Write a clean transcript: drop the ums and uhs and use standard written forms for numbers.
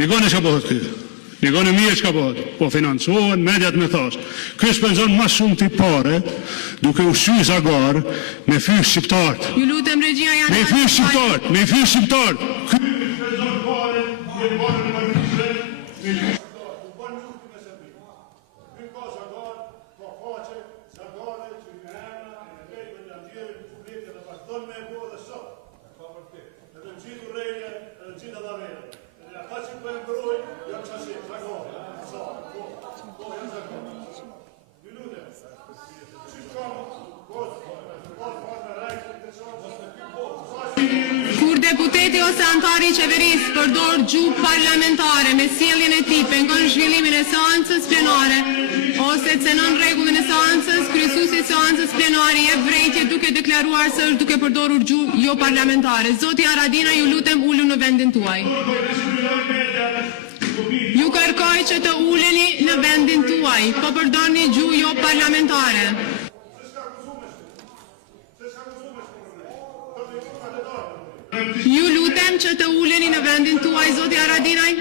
Nikone që bëhet këtë. Nikone mirë që ka bëhet. Po financohen, mediat me thash. Kjo shpenzon ma shumë t'i pare, duke ushqy zagar, me fysh shqiptartë. Ju lutem regjia janë... Me fysh shqiptartë, me fysh shqiptartë. Kjo shpenzon pare, me pare në markishe, me fysh Kur deputeti ose antari i qeverisë përdor gjuhë parlamentare me sjelljen e tij pengon zhvillimin e seancës plenare ose cenon rregullin e seancës, kryesuesi i seancës plenare jep vërejtje duke deklaruar se është duke përdorur gjuhë jo parlamentare. Zoti Haradinaj, ju lutem ulu në vendin tuaj. Ju kërkoj që të uleni në vendin tuaj, po përdorni gjuhë jo parlamentare. Ju lutem që të uleni në vendin tuaj, zoti Haradinaj.